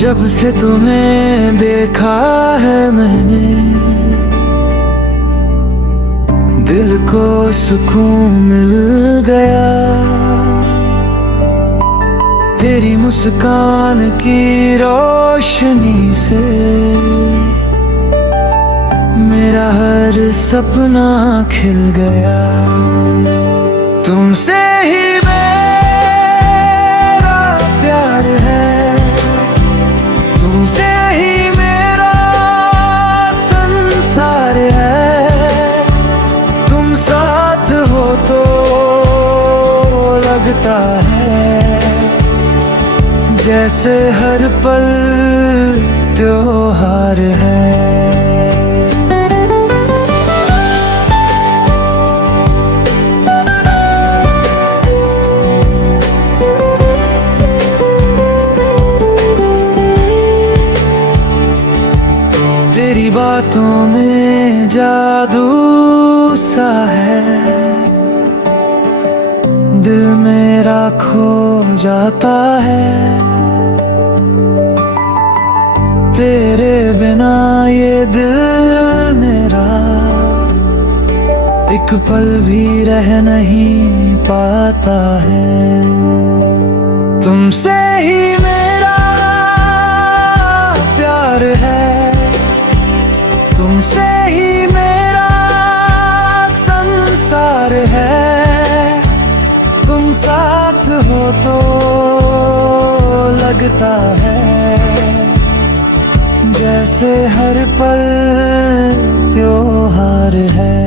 जब से तुम्हें देखा है मैंने, दिल को सुकून मिल गया। तेरी मुस्कान की रोशनी से मेरा हर सपना खिल गया। तुमसे ही मेरा प्यार है, तुमसे ही मेरा संसार है। तुम साथ हो तो लगता है जैसे हर पल त्योहार है। तेरी बातों में जादू सा है, दिल मेरा खो जाता है। तेरे बिना ये दिल मेरा एक पल भी रह नहीं पाता है। तुमसे ही मेरा प्यार है, तुमसे ही मेरा संसार है। तुम साथ हो तो लगता है जैसे हर पल त्योहार है।